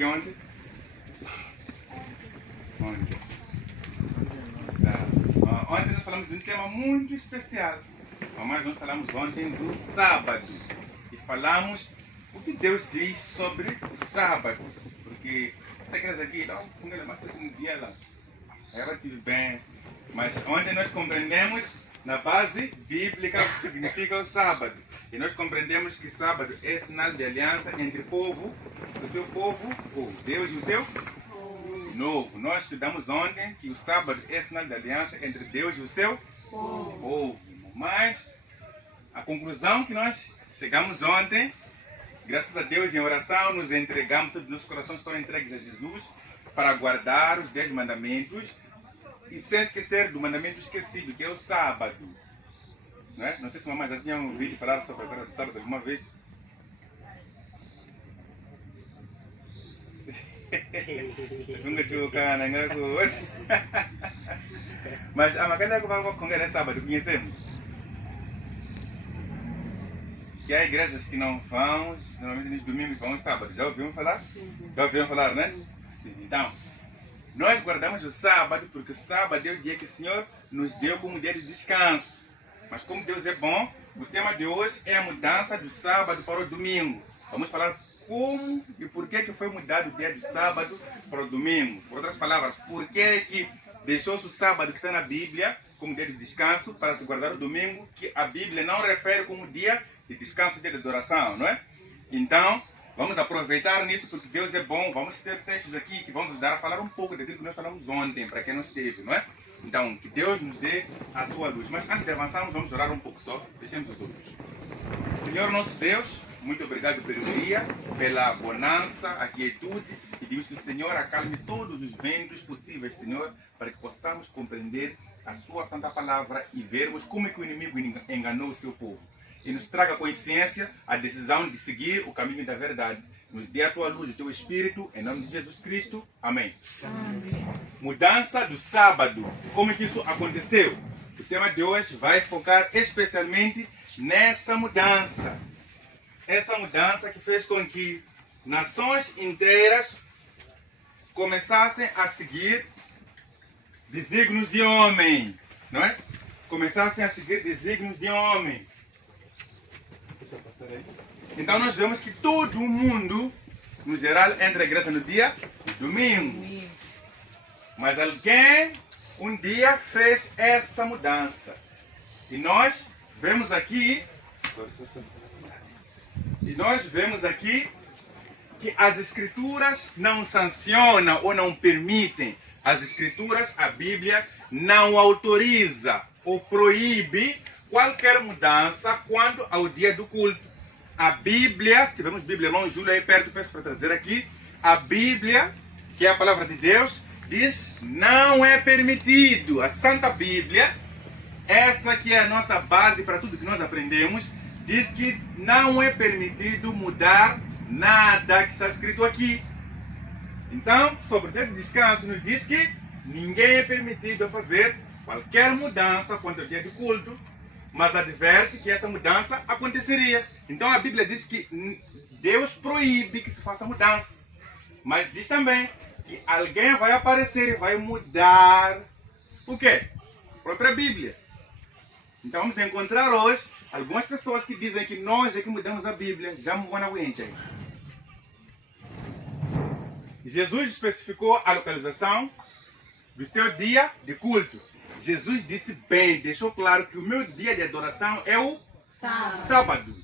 aqui ontem? Ontem. Ontem nós falamos de um tema muito especial. Mas nós falamos ontem do sábado. E falamos o que Deus diz sobre o sábado. Porque essa igreja aqui, um dia lá, ela estive bem. Mas ontem nós compreendemos na base bíblica o que significa o sábado. E nós compreendemos que sábado é sinal de aliança entre o seu povo, Deus e o seu novo. Nós estudamos ontem que o sábado é sinal de aliança entre Deus e o seu povo. Mas a conclusão que nós chegamos ontem, graças a Deus em oração, nos entregamos, todos os nossos corações estão entregues a Jesus para guardar os 10 mandamentos e sem esquecer do mandamento esquecido, que é o sábado. Não é? Não sei se a mamãe já tinha ouvido falar sobre a guarda do sábado alguma vez. Mas a macana que vai congregar sábado, conhecemos? Que há igrejas que não vão, normalmente nos domingos vão sábado. Já ouviram falar? Sim. Já ouviram falar, né? Sim. Então, nós guardamos o sábado porque o sábado é o dia que o Senhor nos deu como dia de descanso. Mas como Deus é bom, o tema de hoje é a mudança do sábado para o domingo. Vamos falar como e por que foi mudado o dia do sábado para o domingo. Por outras palavras, por que deixou-se o sábado que está na Bíblia como dia de descanso para se guardar o domingo, que a Bíblia não refere como dia de descanso, dia de adoração, não é? Então, vamos aproveitar nisso porque Deus é bom. Vamos ter textos aqui que vão nos ajudar a falar um pouco daquilo que nós falamos ontem, para quem não esteve, não é? Então, que Deus nos dê a sua luz. Mas antes de avançarmos, vamos orar um pouco só. Deixemos os olhos. Senhor nosso Deus, muito obrigado pelo dia, pela bonança, a quietude. E pedimos que o Senhor acalme todos os ventos possíveis, Senhor, para que possamos compreender a sua santa palavra e vermos como é que o inimigo enganou o seu povo. E nos traga consciência a decisão de seguir o caminho da verdade. Nos dê a tua luz, o teu Espírito, em nome de Jesus Cristo. Amém. Amém. Mudança do sábado. Como é que isso aconteceu? O tema de hoje vai focar especialmente nessa mudança. Essa mudança que fez com que nações inteiras começassem a seguir desígnios de homem. Não é? Começassem a seguir desígnios de homem. Então nós vemos que todo o mundo, no geral, entra à igreja no dia domingo. Mas alguém um dia fez essa mudança. E nós vemos aqui que as escrituras não sancionam ou não permitem. As escrituras, a Bíblia, não autoriza ou proíbe qualquer mudança quanto ao dia do culto. A Bíblia, se tivermos Bíblia, irmão Júlio aí perto, peço para trazer aqui. A Bíblia, que é a palavra de Deus, diz: não é permitido. A Santa Bíblia, essa que é a nossa base para tudo que nós aprendemos, diz que não é permitido mudar nada que está escrito aqui. Então, sobre o dia de descanso, nos diz que ninguém é permitido fazer qualquer mudança quanto ao dia de culto, mas adverte que essa mudança aconteceria. Então a Bíblia diz que Deus proíbe que se faça mudança, mas diz também que alguém vai aparecer e vai mudar o quê? A própria Bíblia. Então vamos encontrar hoje algumas pessoas que dizem que nós é que mudamos a Bíblia. Já me vou na winch aí. Jesus especificou a localização do seu dia de culto. Jesus disse bem, deixou claro que o meu dia de adoração é o sábado.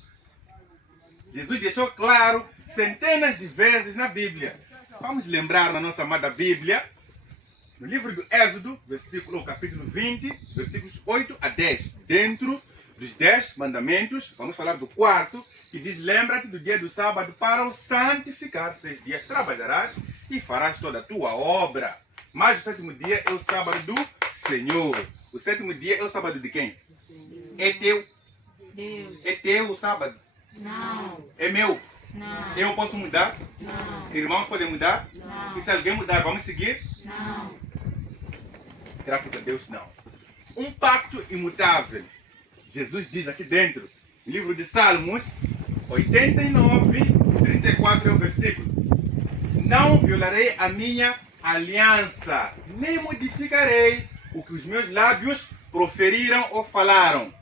Jesus deixou claro centenas de vezes na Bíblia. Vamos lembrar na nossa amada Bíblia, no livro do Êxodo, capítulo 20, versículos 8 a 10. Dentro dos 10 mandamentos, vamos falar do quarto, que diz: lembra-te do dia do sábado para o santificar. 6 dias trabalharás e farás toda a tua obra. Mas o 7º dia é o sábado do Senhor. O 7º dia é o sábado de quem? É teu. Deus. É teu o sábado? Não. É meu? Não. Eu posso mudar? Não. Irmãos podem mudar? Não. E se alguém mudar, vamos seguir? Não. Graças a Deus, não. Um pacto imutável. Jesus diz aqui dentro, no livro de Salmos, 89, 34 é o versículo. não violarei a minha aliança, nem modificarei o que os meus lábios proferiram ou falaram.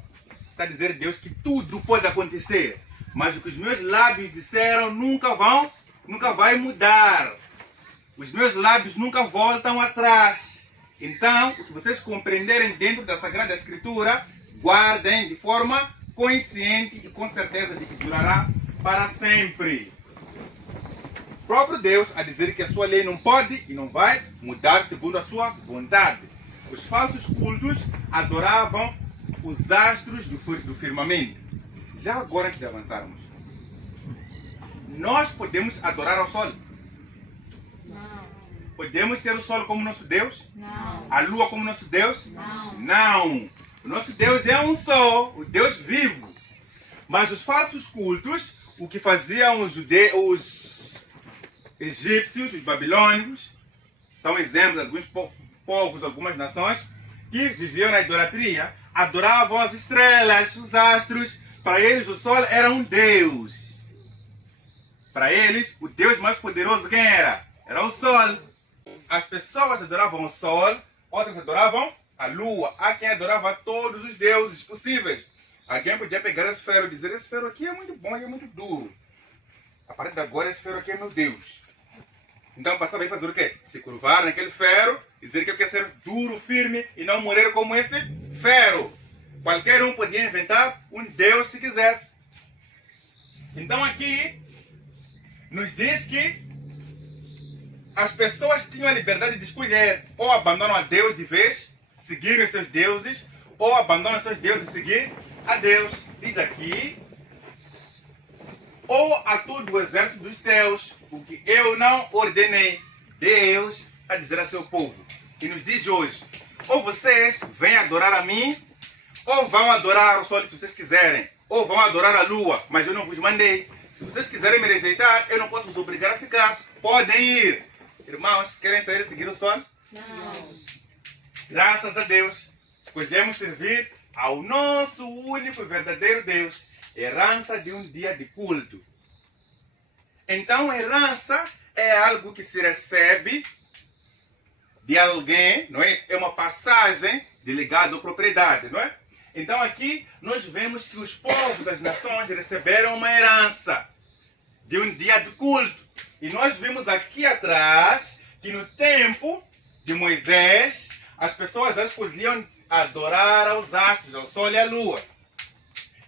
Está a dizer Deus que tudo pode acontecer, mas o que os meus lábios disseram nunca vai mudar. Os meus lábios nunca voltam atrás. Então, o que vocês compreenderem dentro da Sagrada Escritura, guardem de forma consciente e com certeza de que durará para sempre. O próprio Deus a dizer que a sua lei não pode e não vai mudar segundo a sua vontade. Os falsos cultos adoravam os astros do firmamento. Já agora, antes de avançarmos, nós podemos adorar ao sol? Não. Podemos ter o sol como nosso Deus? Não. A lua como nosso Deus? Não. Não. O nosso Deus é um só, o Deus vivo. Mas os falsos cultos, o que faziam os egípcios, os babilônicos, são exemplos de alguns povos, algumas nações que viviam na idolatria, adoravam as estrelas, os astros. Para eles o sol era um Deus. Para eles, o Deus mais poderoso quem era? Era o sol. As pessoas adoravam o sol, outras adoravam a lua. Há quem adorava todos os deuses possíveis. Alguém podia pegar esse ferro e dizer: esse ferro aqui é muito bom e é muito duro. A partir de agora, esse ferro aqui é meu Deus. Então passava a fazer o quê? Se curvar naquele ferro, dizer que eu quero ser duro, firme e não morrer como esse ferro. Qualquer um podia inventar um Deus se quisesse. Então aqui nos diz que as pessoas tinham a liberdade de escolher: ou abandonam a Deus de vez, seguir os seus deuses, ou abandonam os seus deuses e seguir a Deus. Diz aqui: ou a todo o exército dos céus, o que eu não ordenei. Deus a dizer a seu povo. E nos diz hoje: ou vocês vêm adorar a mim, ou vão adorar o sol se vocês quiserem, ou vão adorar a lua, mas eu não vos mandei. Se vocês quiserem me rejeitar, eu não posso vos obrigar a ficar. Podem ir. Irmãos, querem sair e seguir o sol? Não. Graças a Deus, escolhemos servir ao nosso único e verdadeiro Deus. Herança de um dia de culto. Então, herança é algo que se recebe de alguém, não é? É uma passagem de legado ou propriedade, não é? Então, aqui nós vemos que os povos, as nações receberam uma herança de um dia de culto. E nós vimos aqui atrás que no tempo de Moisés, as pessoas escolhiam adorar aos astros, ao sol e à lua.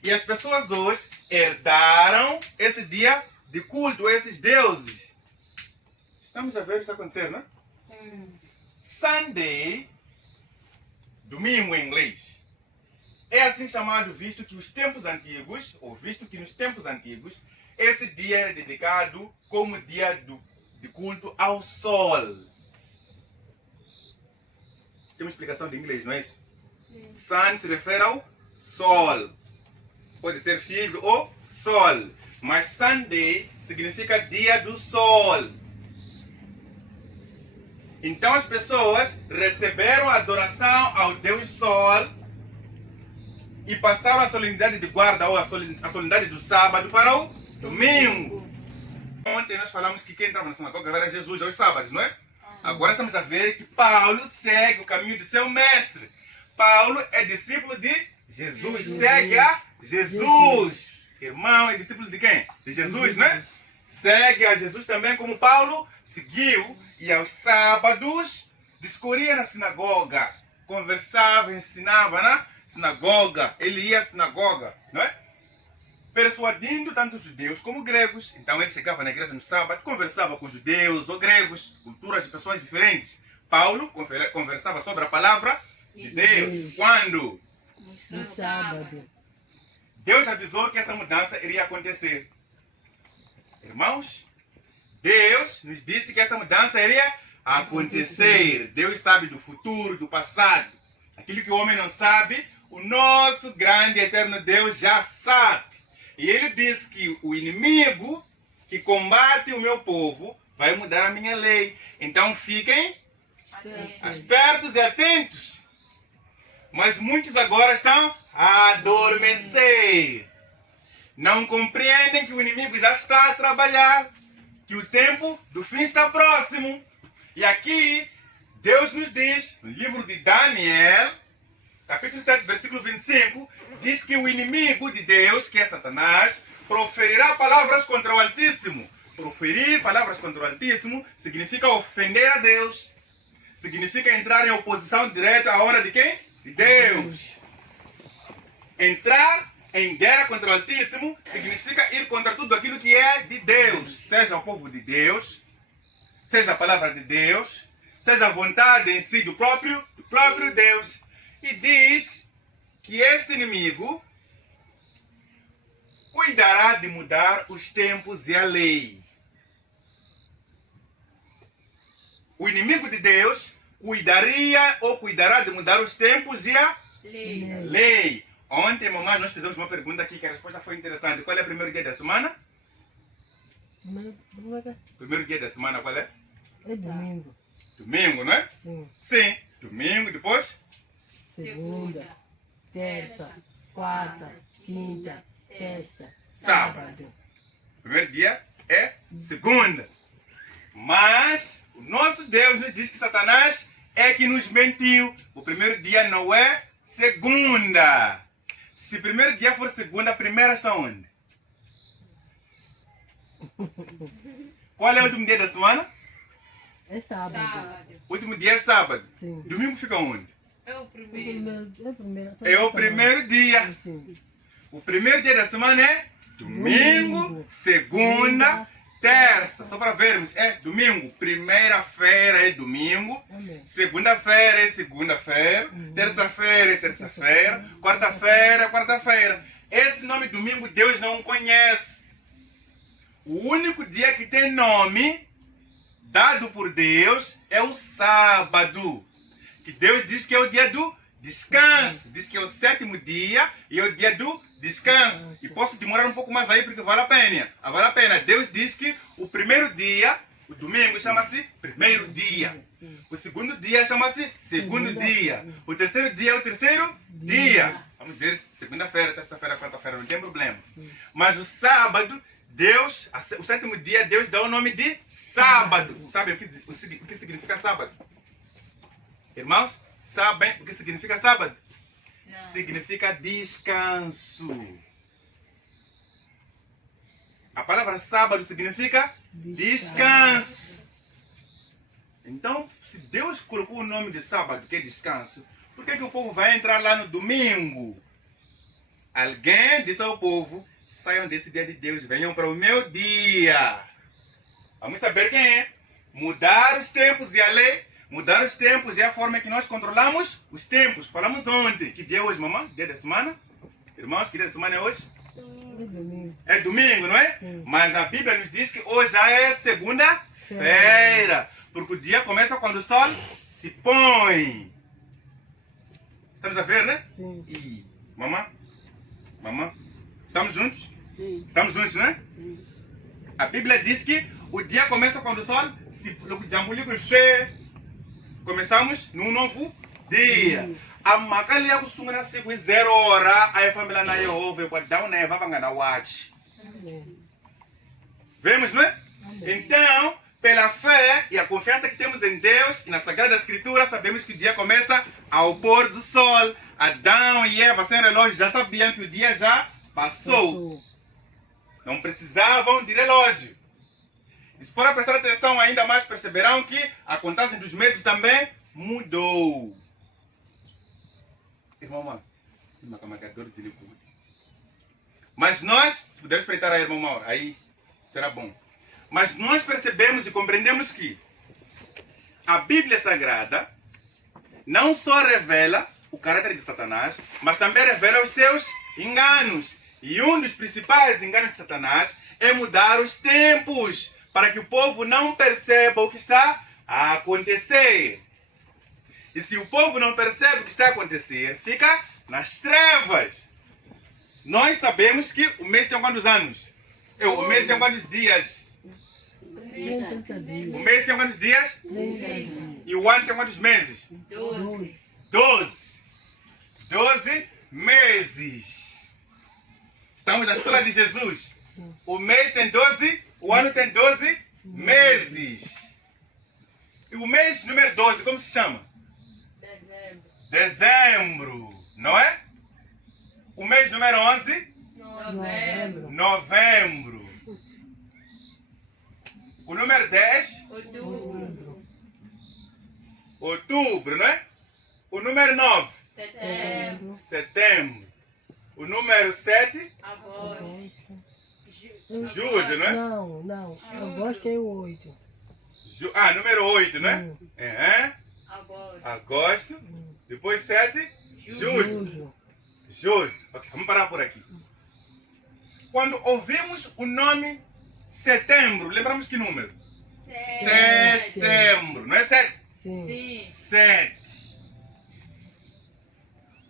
E as pessoas hoje herdaram esse dia de culto a esses deuses. Estamos a ver isso acontecer, não é? Sim. Sunday, domingo em inglês, é assim chamado visto que os tempos antigos, ou visto que nos tempos antigos, esse dia é dedicado como dia de culto ao sol. Tem uma explicação de inglês, não é isso? Sim. Sun se refere ao sol. Pode ser filho ou sol. Mas Sunday significa dia do sol. Então as pessoas receberam a adoração ao Deus Sol e passaram a solenidade de guarda ou a solenidade do sábado para o domingo. Ontem nós falamos que quem entrava na sinagoga era Jesus aos sábados, não é? Agora estamos a ver que Paulo segue o caminho de seu mestre. Paulo é discípulo de Jesus, segue a Jesus. Irmão, é discípulo de quem? De Jesus, né? Segue a Jesus também como Paulo seguiu e aos sábados discorria na sinagoga, conversava, ensinava na sinagoga, ele ia à sinagoga, não é? Persuadindo tanto judeus como gregos. Então ele chegava na igreja no sábado, conversava com judeus ou gregos, culturas de pessoas diferentes. Paulo conversava sobre a palavra de Deus. Quando? No sábado. Deus avisou que essa mudança iria acontecer. Irmãos, Deus nos disse que essa mudança iria acontecer. Deus sabe do futuro, do passado. Aquilo que o homem não sabe, o nosso grande e eterno Deus já sabe. E ele diz que o inimigo que combate o meu povo vai mudar a minha lei. Então fiquem espertos e atentos. Mas muitos agora estão a adormecer. Não compreendem que o inimigo já está a trabalhar. que o tempo do fim está próximo. E aqui, Deus nos diz, no livro de Daniel, capítulo 7, versículo 25, diz que o inimigo de Deus, que é Satanás, proferirá palavras contra o Altíssimo. Proferir palavras contra o Altíssimo significa ofender a Deus. Significa entrar em oposição direta à honra de quem? De Deus. Entrar em guerra contra o Altíssimo significa ir contra tudo aquilo que é de Deus. Seja o povo de Deus, seja a palavra de Deus, seja a vontade em si do próprio Deus. E diz que esse inimigo cuidará de mudar os tempos e a lei. O inimigo de Deus cuidará de mudar os tempos e a lei. Ontem, mamãe, nós fizemos uma pergunta aqui que a resposta foi interessante. Qual é o primeiro dia da semana? Primeiro dia da semana qual é? É domingo. Domingo, não é? Sim. Sim. Domingo, depois? Segunda, terça, quarta, quinta, sexta, Sábado. sábado. O primeiro dia é segunda. Mas o nosso Deus nos diz que Satanás é que nos mentiu. O primeiro dia não é segunda. Se o primeiro dia for segunda, a primeira está onde? Qual é o último dia da semana? É sábado. O último dia é sábado. Sim. Domingo fica onde? É o primeiro. É o primeiro dia. Sim. O primeiro dia da semana é domingo, segunda, terça. Só para vermos, é domingo. Primeira-feira é domingo. Amém. Segunda-feira é segunda-feira. Terça-feira é terça-feira. Quarta-feira é quarta-feira. Esse nome domingo Deus não conhece. O único dia que tem nome dado por Deus é o sábado. Que Deus diz que é o dia do descanso. Diz que é o sétimo dia e é o dia do descanso. E posso demorar um pouco mais aí porque vale a pena. Vale a pena. Deus diz que o primeiro dia, o domingo, chama-se primeiro dia. O segundo dia chama-se segundo dia. O terceiro dia é o terceiro dia. Vamos dizer segunda-feira, terça-feira, quarta-feira, não tem problema. Mas o sábado, Deus, o sétimo dia, Deus dá o nome de sábado. Sabem o que significa sábado? Irmãos, sabem o que significa sábado? Não. Significa descanso. A palavra sábado significa descanso. Então, se Deus colocou o nome de sábado, que é descanso, por que o povo vai entrar lá no domingo? Alguém disse ao povo, saiam desse dia de Deus, venham para o meu dia. Vamos saber quem é. Mudar os tempos e a lei. Mudar os tempos é a forma que nós controlamos os tempos. Falamos ontem. Que dia é hoje, mamãe? Dia da semana? Irmãos, que dia da semana é hoje? É domingo. É domingo, não é? Sim. Mas a Bíblia nos diz que hoje já é segunda-feira. Porque o dia começa quando o sol se põe. Estamos a ver, né? Sim. E mamãe? Mamãe? Estamos juntos? Sim. Estamos juntos, né? Sim. A Bíblia diz que o dia começa quando o sol se põe. Começamos num novo dia. A macali ya kusungula siku 0 hora ayefambela na Yehova ekwaddawo naye vavanga na watch. Amém. Vemos, não é? Amém. Então, pela fé e a confiança que temos em Deus e na Sagrada Escritura, sabemos que o dia começa ao pôr do sol. Adão e Eva, sem relógio, já sabiam que o dia já passou. Não precisavam de relógio. E se for a prestar atenção ainda mais, perceberão que a contagem dos meses também mudou. Irmão, mas nós, se puder espreitar aí, irmão Mauro, aí será bom. Mas nós percebemos e compreendemos que a Bíblia Sagrada não só revela o caráter de Satanás, mas também revela os seus enganos. E um dos principais enganos de Satanás é mudar os tempos, para que o povo não perceba o que está a acontecer. E se o povo não percebe o que está a acontecer, fica nas trevas. Nós sabemos que o mês tem quantos anos? O mês tem quantos dias? 30 O dias. mês tem quantos dias? 30 dias. E o ano tem quantos meses? 12. 12 meses. Estamos na escola de Jesus. O mês tem 12, o ano tem 12 Meses. E o mês número 12, como se chama? Dezembro. Dezembro, não é? O mês número 11? Novembro. Novembro. O número 10? Outubro. Outubro, não é? O número 9? Setembro. Setembro. O número 7? Agosto. Julho, não é? Não. Agosto é o 8. Número 8, não é? Agosto. Agosto. Depois 7? Julho. Julho. Ok, vamos parar por aqui. Quando ouvimos o nome setembro, lembramos que número? Setembro. Não é 7? Sim. Sim. 7.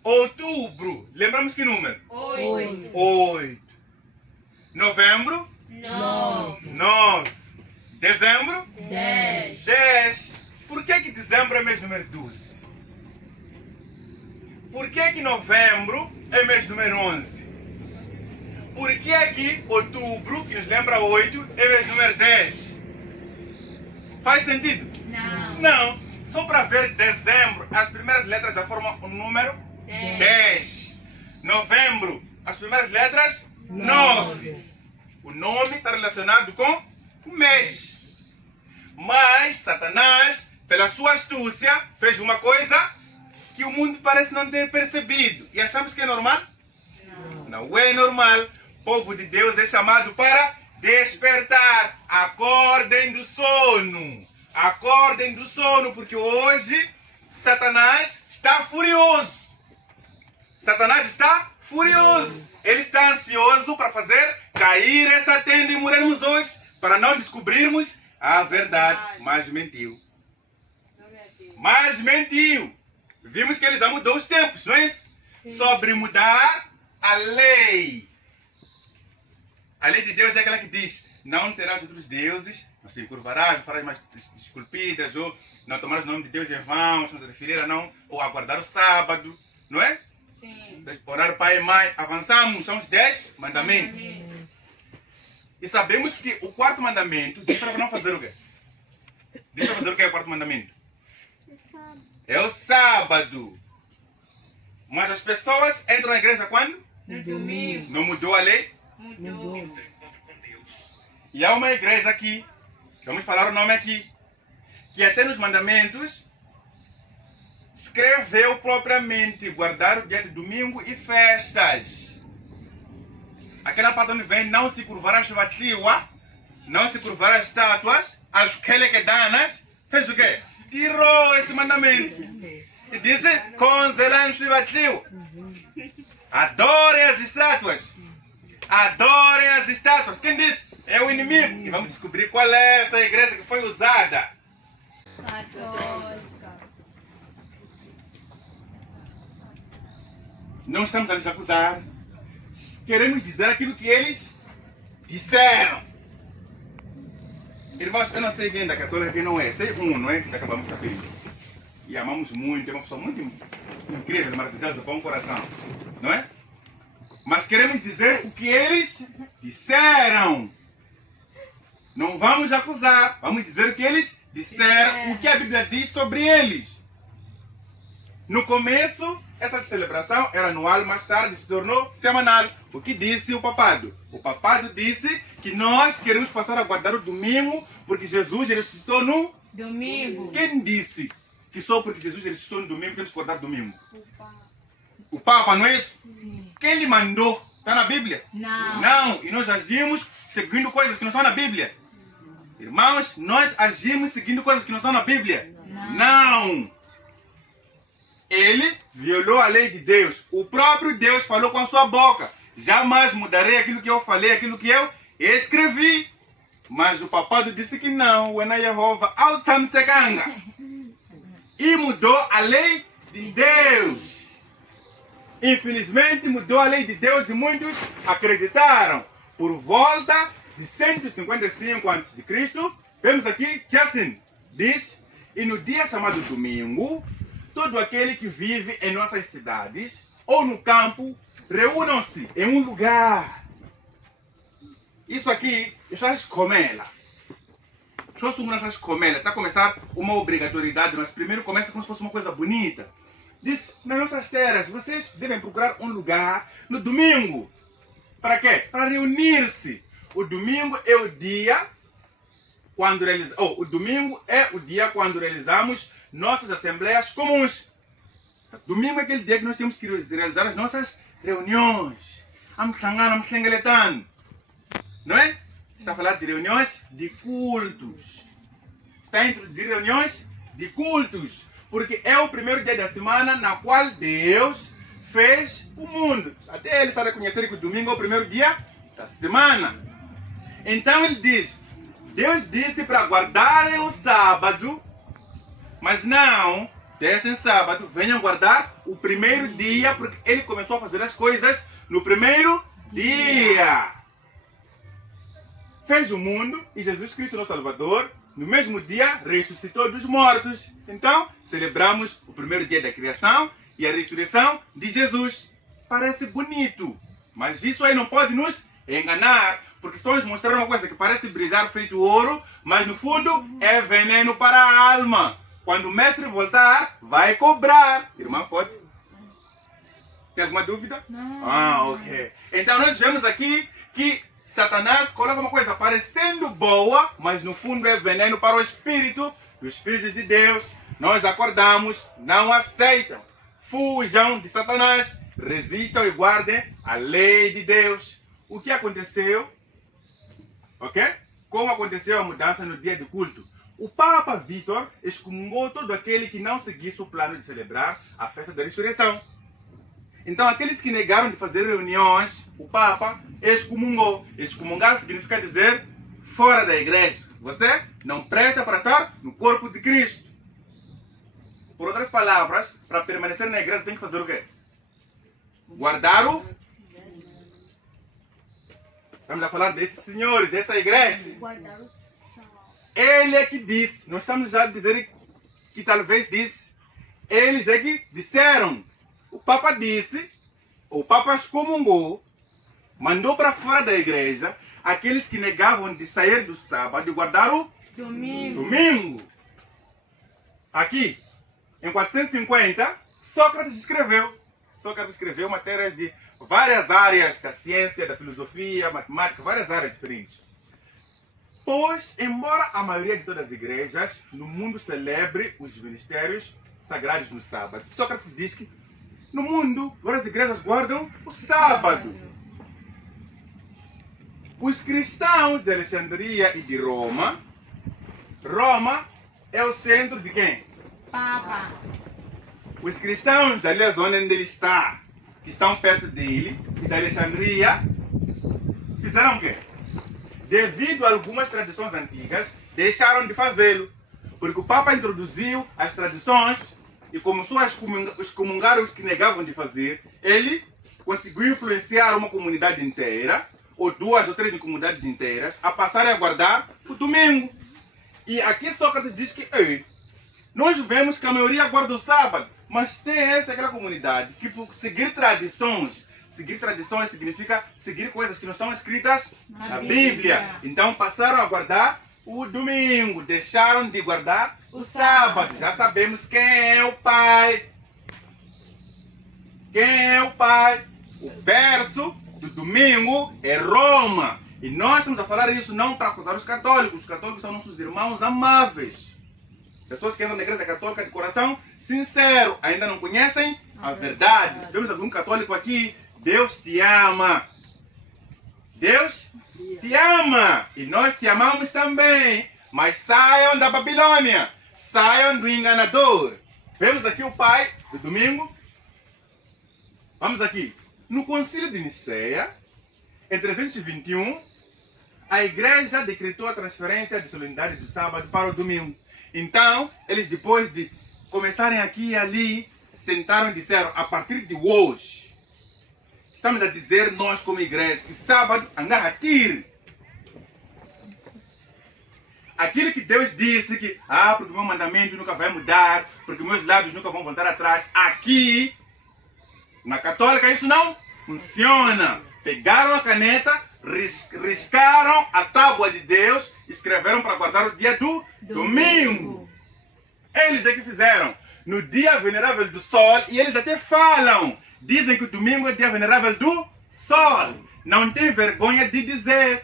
Outubro, lembramos que número? 8. 8. Novembro? 9. 9. Dezembro? 10. 10. Por que dezembro é mês número 12? Por que novembro é mês número 11? Por que outubro, que nos lembra 8, é mês número 10? Faz sentido? Não. Não. Só para ver dezembro, as primeiras letras já formam o número 10. Novembro, as primeiras letras 9. O nome está relacionado com o mês. Mas Satanás, pela sua astúcia, fez uma coisa que o mundo parece não ter percebido. E achamos que é normal? Não é normal. O povo de Deus é chamado para despertar. Acordem do sono. Acordem do sono, porque hoje Satanás está furioso. Satanás está furioso. Ele está ansioso para fazer cair essa tenda e morrermos hoje, para não descobrirmos a verdade. Mas mentiu. Mas mentiu. Vimos que ele já mudou os tempos, não é isso? Sobre mudar a lei. A lei de Deus é aquela que diz: não terás outros deuses, não se encurvarás, não farás mais esculpidas, ou não tomarás o nome de Deus em vão, estamos a referir a não, ou a guardar o sábado, não é? Sim. Orar pai e mãe. Avançamos, são os 10 mandamentos. E sabemos que o quarto mandamento diz para não fazer o quê? Diz para fazer o que é o quarto mandamento? É o sábado. Mas as pessoas entram na igreja quando? No domingo. Não mudou a lei? Mudou. E há uma igreja aqui, que vamos falar o nome aqui, que até nos mandamentos escreveu propriamente guardar o dia de domingo e festas. Aquela parte onde vem: não se curvará a não se curvará as estátuas, as quelequedanas, fez o quê? Tirou esse mandamento. E disse: conzelan shivatliu. Adorem as estátuas. Adorem as estátuas. Quem disse? É o inimigo. E vamos descobrir qual é essa igreja que foi usada. Católica. Não estamos a lhes acusar. Queremos dizer aquilo que eles disseram. Irmãos, eu não sei quem é da católica e quem não é. Sei não é? Que já acabamos de saber. E amamos muito. É uma pessoa muito incrível, maravilhosa, bom coração. Não é? Mas queremos dizer o que eles disseram. Não vamos acusar. Vamos dizer o que eles disseram. O que a Bíblia diz sobre eles. No começo, essa celebração era anual, mais tarde se tornou semanal. O que disse o papado? O papado disse que nós queremos passar a guardar o domingo porque Jesus ressuscitou no Domingo. Quem disse que só porque Jesus ressuscitou no domingo temos que guardar domingo? O Papa, não é isso? Sim. Quem lhe mandou? Está na Bíblia? Não. Não. E nós agimos seguindo coisas que não estão na Bíblia. Irmãos, nós agimos seguindo coisas que não estão na Bíblia? Não. Ele violou a lei de Deus. O próprio Deus falou com a sua boca: jamais mudarei aquilo que eu falei, aquilo que eu escrevi. Mas o papado disse que não. O Ena Yehova Sekanga. E mudou a lei de Deus. Infelizmente mudou a lei de Deus e muitos acreditaram. Por volta de 155 a.C., vemos aqui, Justin diz: e no dia chamado domingo, todo aquele que vive em nossas cidades ou no campo, reúnam-se em um lugar. Isso aqui, estás com ela. Só se uma faz comer, está a começar uma obrigatoriedade, mas primeiro começa como se fosse uma coisa bonita. Diz, nas nossas terras, vocês devem procurar um lugar no domingo. Para quê? Para reunir-se. O domingo é o dia quando o domingo é o dia quando realizamos nossas assembleias comuns. Domingo é aquele dia que nós temos que realizar as nossas reuniões. Não é? Está a falar de reuniões de cultos. Está a introduzir reuniões de cultos. Porque é o primeiro dia da semana na qual Deus fez o mundo. Até ele está a reconhecer que o domingo é o primeiro dia da semana. Então ele diz, Deus disse para guardarem o sábado, mas não deixem sábado, venham guardar o primeiro dia, porque ele começou a fazer as coisas no primeiro dia. Fez o mundo e Jesus Cristo, nosso Salvador, no mesmo dia ressuscitou dos mortos. Então, celebramos o primeiro dia da criação e a ressurreição de Jesus. Parece bonito, mas isso aí não pode nos enganar, porque estão nos mostrando uma coisa que parece brilhar feito ouro, mas no fundo é veneno para a alma. Quando o mestre voltar, vai cobrar. Irmã, pode? Tem alguma dúvida? Não. Ok. Então nós vemos aqui que Satanás coloca uma coisa parecendo boa, mas no fundo é veneno para o espírito dos filhos de Deus. Nós acordamos, não aceitam. Fujam de Satanás, resistam e guardem a lei de Deus. O que aconteceu? Ok? Como aconteceu a mudança no dia do culto? O Papa Vítor excomungou todo aquele que não seguisse o plano de celebrar a festa da ressurreição. Então, aqueles que negaram de fazer reuniões, o Papa excomungou. Excomungar significa dizer fora da igreja. Você não presta para estar no corpo de Cristo. Por outras palavras, para permanecer na igreja tem que fazer o quê? Guardar o... Estamos a falar desse senhor, dessa igreja. Ele é que disse, nós estamos já a dizer que talvez disse, eles é que disseram. O Papa disse, o Papa excomungou, mandou para fora da igreja aqueles que negavam de sair do sábado e guardar o domingo. Aqui, em 450, Sócrates escreveu matérias de várias áreas da ciência, da filosofia, matemática, várias áreas diferentes. Pois, embora a maioria de todas as igrejas no mundo celebre os ministérios sagrados no sábado, Sócrates diz que no mundo, várias igrejas guardam o sábado. Os cristãos de Alexandria e de Roma é o centro de quem? Papa. Os cristãos ali a zona onde ele está, que estão perto dele, e da Alexandria, fizeram o quê? Devido a algumas tradições antigas, deixaram de fazê-lo. Porque o Papa introduziu as tradições e começou a excomungar os que negavam de fazer. Ele conseguiu influenciar uma comunidade inteira, ou 2 ou 3 comunidades inteiras, a passarem a guardar o domingo. E aqui Sócrates diz que nós vemos que a maioria guarda o sábado, mas tem aquela comunidade que por seguir tradições significa seguir coisas que não estão escritas na Bíblia. Então passaram a guardar o domingo, deixaram de guardar o sábado. Já sabemos quem é o pai. Quem é o pai? O berço do domingo é Roma. E nós estamos a falar isso não para acusar os católicos. Os católicos são nossos irmãos amáveis. Pessoas que andam na igreja católica de coração sincero, ainda não conhecem a verdade. Se temos algum católico aqui, Deus te ama. Deus te ama. E nós te amamos também. Mas saiam da Babilônia. Saiam do enganador. Vemos aqui o pai do domingo. Vamos aqui. No concílio de Niceia, em 321, a igreja decretou a transferência de solenidade do sábado para o domingo. Então, eles depois de começarem aqui e ali, sentaram e disseram, a partir de hoje, estamos a dizer nós como igreja, que sábado andar a tiro. Aquilo que Deus disse que, porque o meu mandamento nunca vai mudar, porque meus lábios nunca vão voltar atrás. Aqui, na católica, isso não funciona. Pegaram a caneta, riscaram a tábua de Deus e escreveram para guardar o dia do domingo. Eles é que fizeram no dia venerável do sol, e eles até falam, dizem que o domingo é dia venerável do sol. Não tem vergonha de dizer,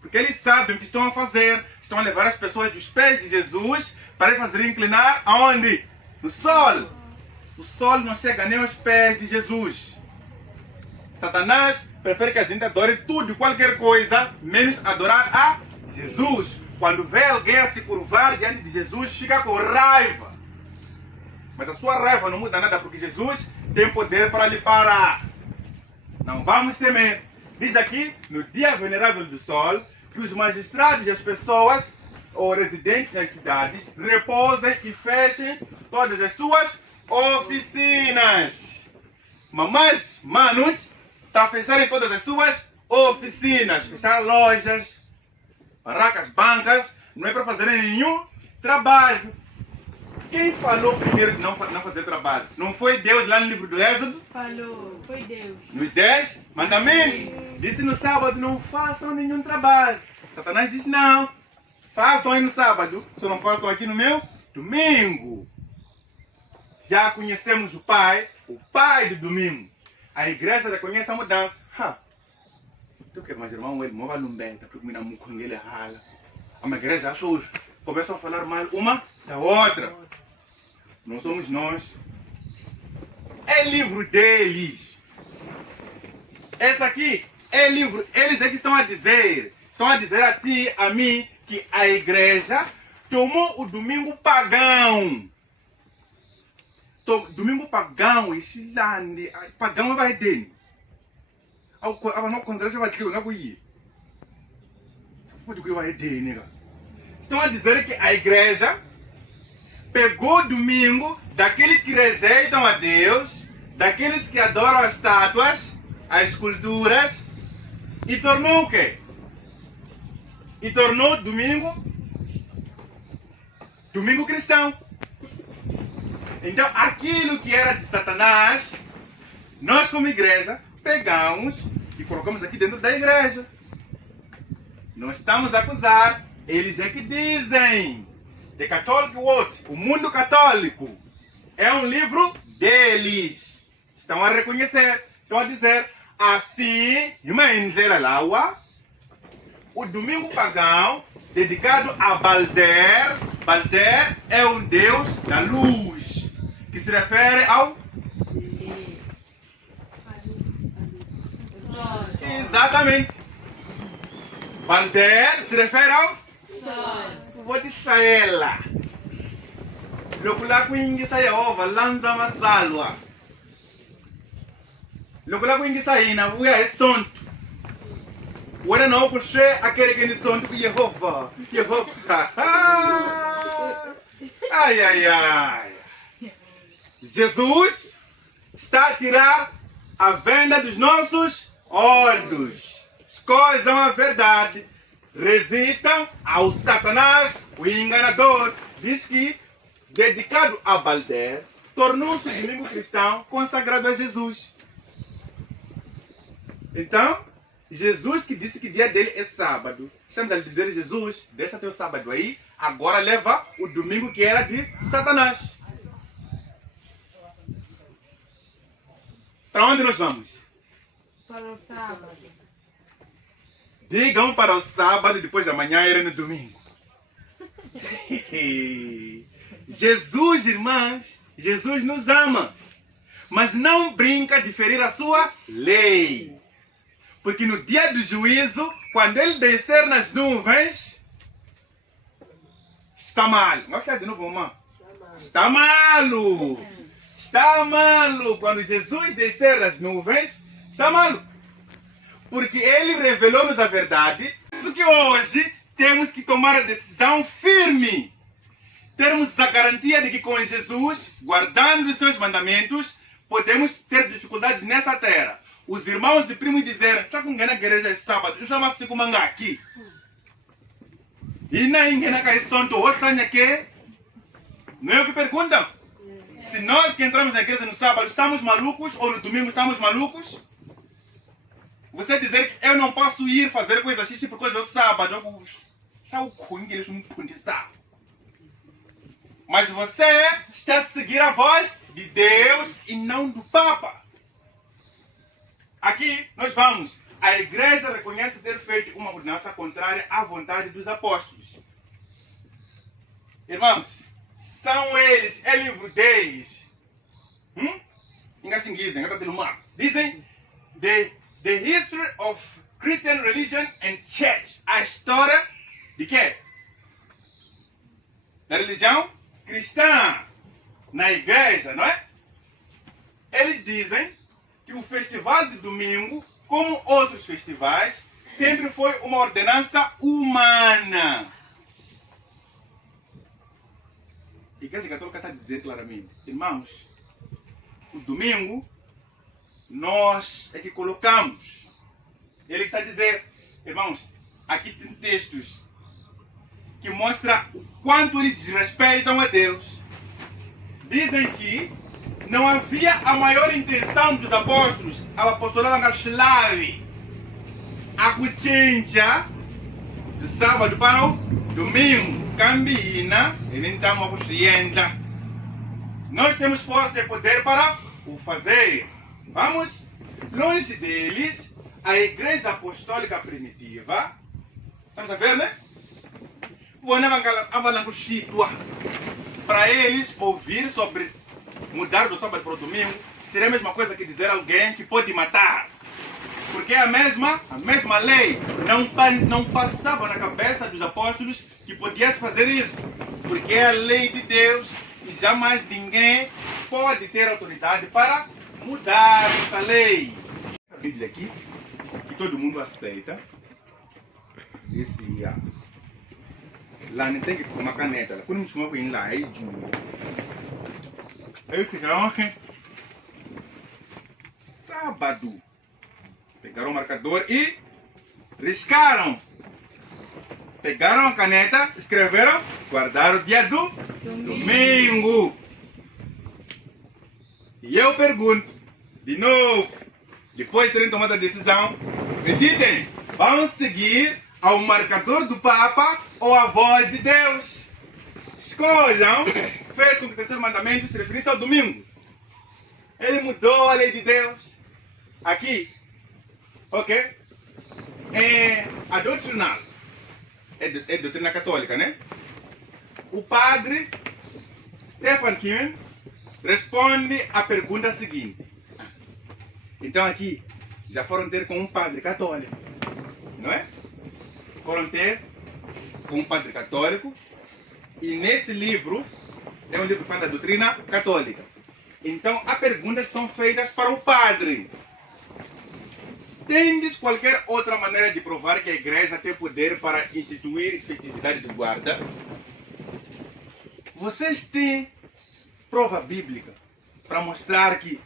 porque eles sabem o que estão a fazer. Estão a levar as pessoas dos pés de Jesus para fazer inclinar aonde? No sol. O sol não chega nem aos pés de Jesus. Satanás prefere que a gente adore tudo e qualquer coisa, menos adorar a Jesus. Quando vê alguém a se curvar diante de Jesus, fica com raiva. Mas a sua raiva não muda nada, porque Jesus tem poder para lhe parar. Não vamos temer. Diz aqui, no dia venerável do sol, que os magistrados e as pessoas ou residentes nas cidades repousem e fechem todas as suas oficinas. Mamães, manos, está a fecharem todas as suas oficinas, fechar lojas, barracas, bancas, não é para fazerem nenhum trabalho. Quem falou primeiro de não fazer trabalho? Não foi Deus lá no livro do Êxodo? Falou, foi Deus. Nos 10 mandamentos. Disse no sábado, não façam nenhum trabalho. Satanás diz não, façam aí no sábado, só não façam aqui no meu domingo. Já conhecemos o pai do domingo. A igreja reconhece a mudança. Tu quer mais irmão, ele mova no bem, porque me namoro com ele rala. A igreja suja. Começam a falar mal uma da outra. Não somos nós. É livro deles. Esse aqui é livro. Eles é que estão a dizer a ti, a mim, que a igreja tomou o domingo pagão. Domingo pagão, Islande, pagão vai dentro. A não considera vai ter que ir. Pode que vai dentro. Estão a dizer que a igreja pegou domingo daqueles que rejeitam a Deus, daqueles que adoram as estátuas, as esculturas, e tornou o quê? E tornou domingo cristão. Então, aquilo que era de Satanás, nós como igreja pegamos e colocamos aqui dentro da igreja. Não estamos a acusar, eles é que dizem. The Catholic World, o mundo católico, é um livro deles. Estão a reconhecer, estão a dizer, assim, o domingo pagão, dedicado a Balder. Balder é um deus da luz, que se refere ao... Exatamente. Balder se refere ao... Vou deixar ela. Loko la kuingisa Yehova lanza matsalwa. Loko la kuingisa hina vuya esonto. Wena não puxe aquele que esonto com Yehova. Yehova. Ai, ai, ai. Jesus está a tirar a venda dos nossos olhos. Escolham a verdade. Resistam ao Satanás, o enganador. Diz que, dedicado a Balder, tornou-se o domingo cristão consagrado a Jesus. Então, Jesus que disse que dia dele é sábado. Estamos a dizer, Jesus, deixa teu sábado aí, agora leva o domingo que era de Satanás. Para onde nós vamos? Para o sábado. Digam para o sábado, depois da manhã era no domingo. Jesus, irmãs, Jesus nos ama, mas não brinca de ferir a sua lei. Porque no dia do juízo, quando ele descer nas nuvens, está mal. Vamos falar de novo, mamãe. Está malo. Está malo. Quando Jesus descer nas nuvens, está malo. Porque ele revelou-nos a verdade. Isso que hoje temos que tomar a decisão firme. Termos a garantia de que com Jesus, guardando os seus mandamentos, podemos ter dificuldades nessa terra. Os irmãos e primos dizer, já com na igreja é sábado, chama-se como aqui. E na ingena que é sonto, hoje aqui. Não é o que perguntam? Se nós que entramos na igreja no sábado estamos malucos ou no domingo estamos malucos? Você dizer que eu não posso ir fazer coisa X por coisa do sábado. Mas você está a seguir a voz de Deus e não do Papa. Aqui nós vamos. A igreja reconhece ter feito uma ordenança contrária à vontade dos apóstolos. Irmãos, são eles, é livro deles. Dizem the history of Christian religion and church. A história de quê? Da religião cristã na igreja, não é? Eles dizem que o festival de domingo, como outros festivais, sempre foi uma ordenança humana. A Igreja Católica está a dizer claramente, irmãos, o domingo nós é que colocamos. Ele está a dizer, irmãos, aqui tem textos que mostram o quanto eles desrespeitam a Deus. Dizem que não havia a maior intenção dos apóstolos, a apostolada Gashlavi, a cuchincha do sábado para o domingo, cambina, e nem estamos a consciência. Nós temos força e poder para o fazer. Vamos, longe deles, a igreja apostólica primitiva, estamos a ver, né? Para eles ouvir sobre mudar do sábado para o domingo seria a mesma coisa que dizer a alguém que pode matar. Porque a mesma lei não passava na cabeça dos apóstolos que pudesse fazer isso. Porque é a lei de Deus e jamais ninguém pode ter autoridade para mudar essa lei. A Bíblia aqui, que todo mundo aceita, disse lá não tem que pôr uma caneta. Quando me chamou para ir lá, aí ficaram sábado. Pegaram o marcador e riscaram. Pegaram a caneta, escreveram, guardaram o dia do domingo. E eu pergunto, de novo, depois de terem tomado a decisão, acreditem, vão seguir ao marcador do Papa ou a voz de Deus? Escolham. Fez com que o terceiro mandamento se referisse ao domingo. Ele mudou a lei de Deus. Aqui, ok? A doutrinal. É doutrina católica, né? O padre Stefan Kimen responde à pergunta seguinte. Então aqui, já foram ter com um padre católico, não é? Foram ter com um padre católico e nesse livro, é um livro que fala da doutrina católica. Então, as perguntas são feitas para o padre. Tendes qualquer outra maneira de provar que a igreja tem poder para instituir festividade de guarda? Vocês têm prova bíblica para mostrar que,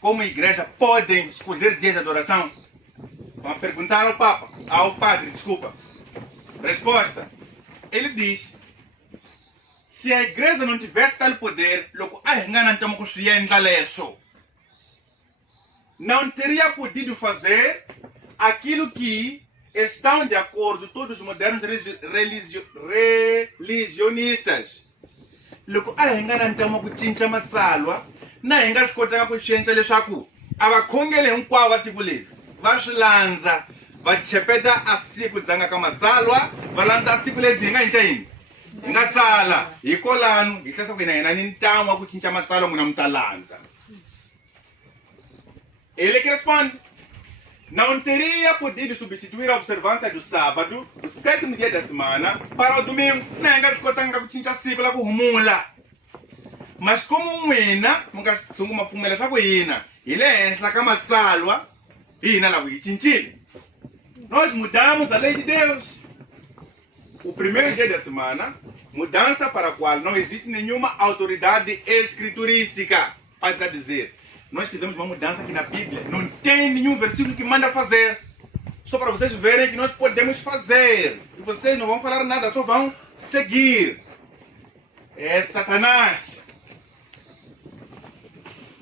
como a igreja, podem escolher dias de adoração? Vamos perguntar ao padre, desculpa. Resposta. Ele diz, se a igreja não tivesse tal poder, não teria podido fazer aquilo que estão de acordo todos os modernos religionistas. Loko a hi nga na ntama ku cinca matsalwa na hi nga swi kotaka ku swiendla leswaku a vakhongeli hinkwavo va tiko leri va swi landza va chepeta a siku dzanga ka matsalwa va landza a siku lebyi hi nga hinca yini hi nga tsala hikolano hi hlahla ku hina ni ntama ku cinca matsalwa n'wina mi ta landza. Ele que responde, não teria podido substituir a observância do sábado, o sétimo dia da semana, para o domingo. Não é que eu tinha sido lá com rumula. Mas como muina, nunca sungu mafumela sa kuina, ele é essa cama salwa, e na lá chinchil. Nós mudamos a lei de Deus. O primeiro dia da semana, mudança para a qual não existe nenhuma autoridade escriturística para dizer. Nós fizemos uma mudança aqui na Bíblia. Não tem nenhum versículo que manda fazer. Só para vocês verem que nós podemos fazer. E vocês não vão falar nada, só vão seguir. É Satanás.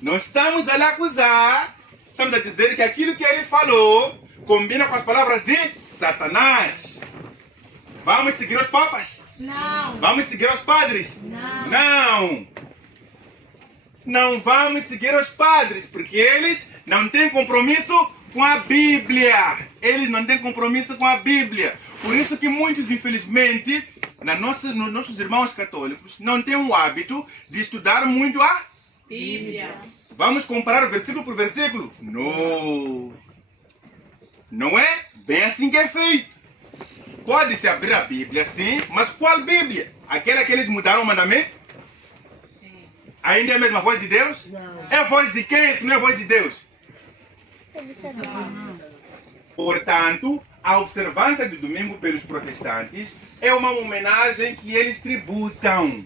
Não estamos a lhe acusar. Estamos a dizer que aquilo que ele falou combina com as palavras de Satanás. Vamos seguir os papas? Não. Vamos seguir os padres? Não. Não. Não vamos seguir os padres, porque eles não têm compromisso com a Bíblia. Eles não têm compromisso com a Bíblia. Por isso que muitos, infelizmente, nos nossos irmãos católicos, não têm o hábito de estudar muito a Bíblia. Vamos comparar versículo por versículo? Não. Não é bem assim que é feito. Pode-se abrir a Bíblia, sim, mas qual Bíblia? Aquela que eles mudaram o mandamento? Sim. Ainda é a mesma voz de Deus? Não. É a voz de quem se não é a voz de Deus? Portanto, a observância do domingo pelos protestantes é uma homenagem que eles tributam.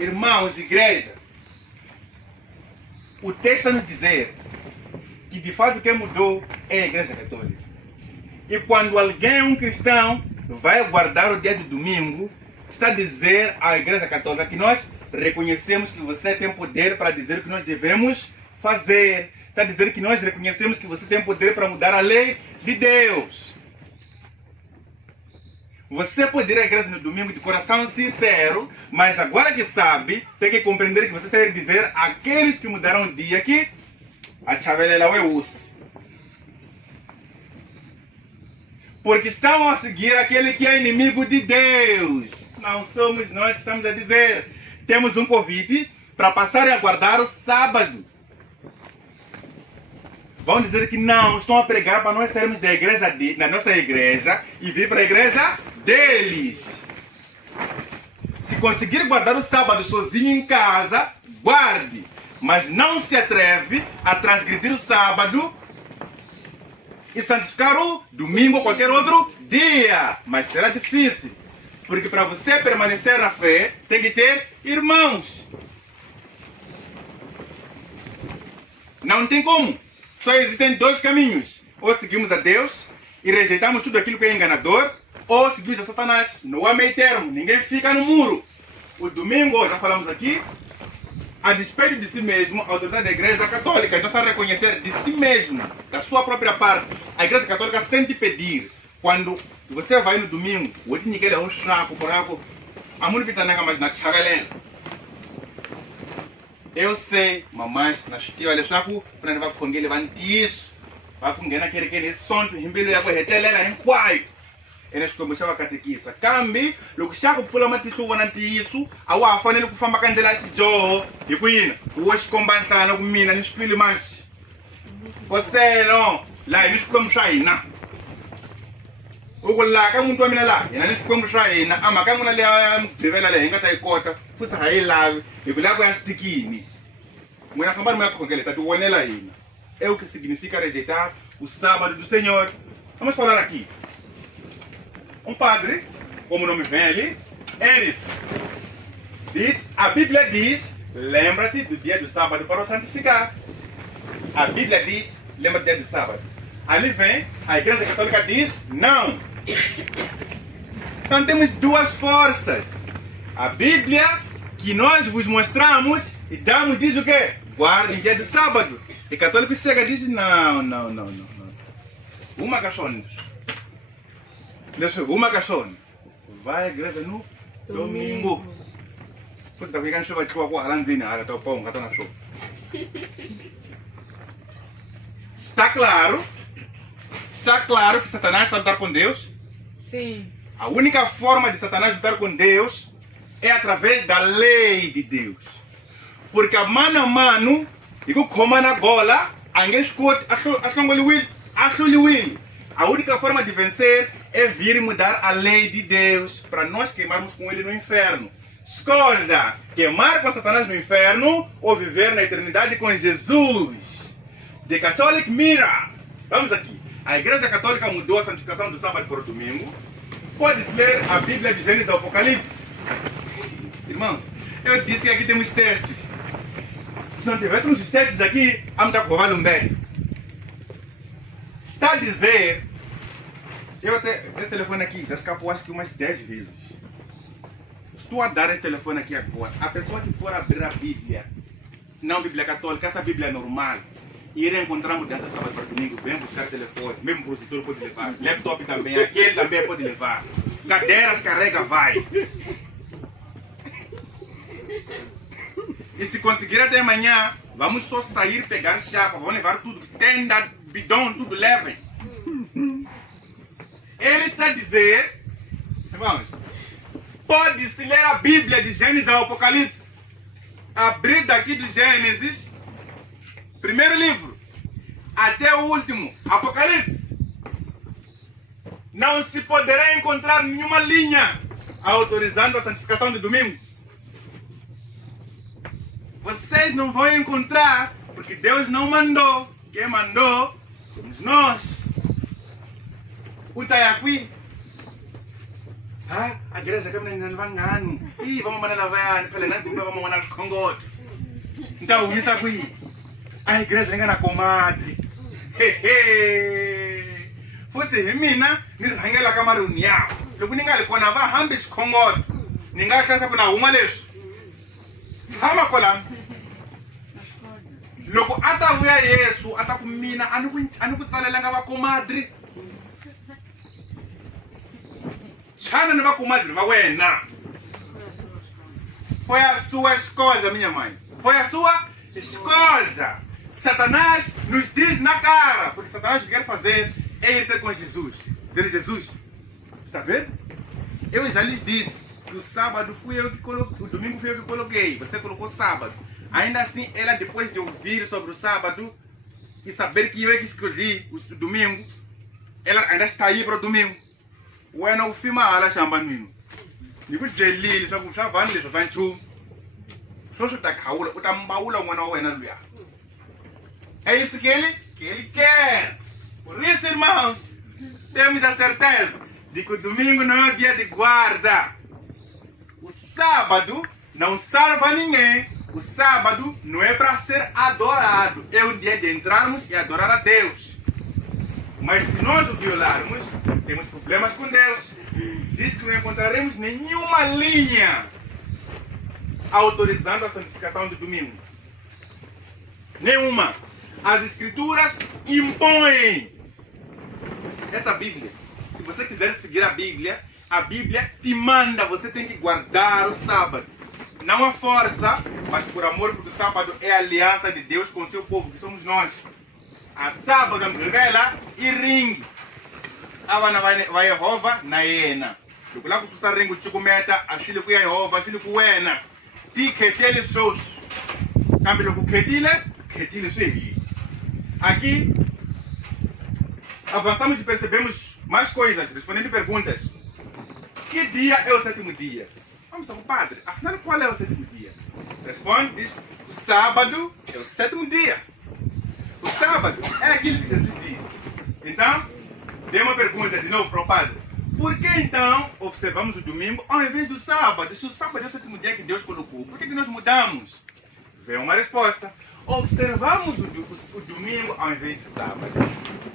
Irmãos, igreja, o texto está nos dizer que de fato quem mudou é a Igreja Católica. E quando alguém, um cristão, vai guardar o dia do domingo, está a dizer à Igreja Católica que nós reconhecemos que você tem poder para dizer o que nós devemos fazer. Está a dizer que nós reconhecemos que você tem poder para mudar a lei de Deus. Você pode ir à igreja no domingo de coração sincero, mas agora que sabe, tem que compreender que você deve dizer àqueles que mudaram o dia que a chavelela é osso. Porque estão a seguir aquele que é inimigo de Deus. Não somos nós que estamos a dizer. Temos um convite para passar a guardar o sábado. Vão dizer que não, estão a pregar para nós sermos da igreja na nossa igreja e vir para a igreja deles. Se conseguir guardar o sábado sozinho em casa, guarde. Mas não se atreve a transgredir o sábado e santificar o domingo ou qualquer outro dia. Mas será difícil. Porque para você permanecer na fé, tem que ter irmãos. Não tem como. Só existem dois caminhos. Ou seguimos a Deus e rejeitamos tudo aquilo que é enganador, ou seguimos a Satanás. Não há meio termo. Ninguém fica no muro. O domingo, já falamos aqui, a despeito de si mesmo, a autoridade da Igreja Católica não está a reconhecer de si mesmo, da sua própria parte. A Igreja Católica sente pedir. Quando você vai no domingo, o outro ninguém é um fraco, buraco, a mulher está mais na chagalena. Eu sei, mamães, na chutia, olha, fraco, para não vai com ele levante isso. Vai com ele naquele que ele sonho, rimbelo e água retelera em quai. Eles começavam a catequisa. Cambi, logo chaco pula matisu wananti isso, awa afane logo fama candela si jo, e kuina, hoje combança na kumina ni spili mas. Você não, lá eles como saína. O lá ka muntu amina lá, eles como saína, ama ka muna le devela le ngata ikota, fusa hai lá, e bila ko astikini. Muna kamba mo ko ngele tatu wonela ina. É o que significa rejeitar o sábado do Senhor. Vamos falar aqui. Um padre, como o nome vem ali, ele diz, a Bíblia diz, lembra-te do dia do sábado para o santificar. A Bíblia diz, lembra-te do dia do sábado. Ali vem, a Igreja Católica diz, não. Então temos duas forças. A Bíblia, que nós vos mostramos e damos, diz o quê? Guarde o dia do sábado. E católico chega e diz, não. Uma caixona. Uma caixona. Vai à igreja no domingo. Você está ficando chuva de chuva, aranzina, ara tá pão, gato na chuva. Está claro que Satanás está a lutar com Deus? Sim. A única forma de Satanás lutar com Deus é através da lei de Deus. Porque a mano, e com como na gola, a a única forma de vencer é vir e mudar a lei de Deus para nós queimarmos com ele no inferno. Escolha queimar com Satanás no inferno ou viver na eternidade com Jesus. The Catholic Mirror. Vamos aqui. A Igreja Católica mudou a santificação do sábado para o domingo. Pode-se ler a Bíblia de Gênesis ao Apocalipse. Irmãos, eu disse que aqui temos textos. Se não tivéssemos os textos aqui, vamos estar com o médio. Está a dizer, esse telefone aqui já escapou acho que umas 10 vezes. Estou a dar esse telefone aqui agora. A pessoa que for abrir a Bíblia, não Bíblia católica, essa Bíblia normal, Ir encontrar mudança de sábado para domingo, vem buscar telefone, mesmo o produtor pode levar, laptop também, aquele também pode levar, cadeiras carrega, vai. E se conseguir até amanhã, vamos só sair, pegar chapa, vamos levar tudo, tenda, bidão, tudo levem. Ele está a dizer, irmãos, pode-se ler a Bíblia de Gênesis ao Apocalipse. Abrir daqui de Gênesis, primeiro livro, até o último, Apocalipse. Não se poderá encontrar nenhuma linha autorizando a santificação de domingo. Vocês não vão encontrar, porque Deus não mandou. Quem mandou somos nós. O Tayaqui. A igreja que não vai engano. E vamos mandar lavar, vamos mandar Congo. Então, o Misaqui. A igreja engana a comadre. Fosse mina, ni rangela kamarunia. Logo ninguém lhe conava, hambis Congo. Ninguém cansa para uma leis. Sama kolam. Logo ata uya Yesu ata kumina anu tsalela nga comadre. Chana na comadre va wena. Foi a sua escolha, minha mãe. Foi a sua escolha. Satanás nos diz na cara, porque Satanás quer fazer é ir ter com Jesus. Dizer Jesus, está vendo? Eu já lhes disse que o sábado fui eu que coloquei, o domingo fui eu que coloquei. Você colocou sábado. Ainda assim, ela depois de ouvir sobre o sábado e saber que eu é que escolhi o domingo, ela ainda está aí para o domingo. Bueno, o filme ela chama menino. Niku jeli, tá com chavando, tá com chu. Só tá caula, tá mbaula uma wena luia. É isso que ele quer. Por isso, irmãos, temos a certeza de que o domingo não é o dia de guarda. O sábado não salva ninguém. O sábado não é para ser adorado. É o dia de entrarmos e adorar a Deus. Mas se nós o violarmos, temos problemas com Deus. Diz que não encontraremos nenhuma linha autorizando a santificação do domingo. Nenhuma. As escrituras impõem. Essa Bíblia, se você quiser seguir a Bíblia te manda, você tem que guardar o sábado. Não a força, mas por amor, porque o sábado é a aliança de Deus com o seu povo, que somos nós. A sábado revela e ring. Ava vai Yehova na Yena. Lukula kususa ringu chikumeta, ashili kuya Yehova, ashili kuwena. Ti ketele shows. Cambio com ketile sei. Aqui avançamos e percebemos mais coisas, respondendo perguntas. Que dia é o sétimo dia? Vamos ao padre, afinal qual é o sétimo dia? Responde, diz, o sábado é o sétimo dia. O sábado é aquilo que Jesus disse. Então, dei uma pergunta de novo para o padre. Por que então observamos o domingo ao invés do sábado? Se o sábado é o sétimo dia que Deus colocou, por que nós mudamos? Vem uma resposta. Observamos o domingo ao invés do sábado.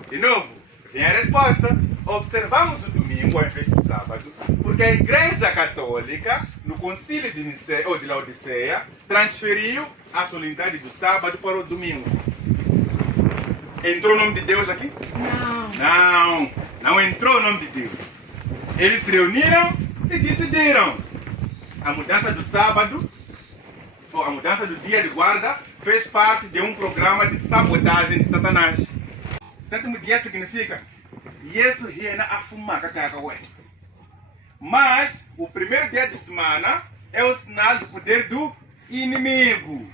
De novo, vem a resposta. Observamos o domingo ao invés do sábado, porque a Igreja Católica, no Concílio de Nicéia, ou de Laodiceia, transferiu a solenidade do sábado para o domingo. Entrou o nome de Deus aqui? Não entrou o nome de Deus. Eles se reuniram e decidiram. A mudança do sábado, ou a mudança do dia de guarda, fez parte de um programa de sabotagem de Satanás. Sétimo dia significa Yesu hiena afuma kakakawe. Mas o primeiro dia de semana é o sinal do poder do inimigo.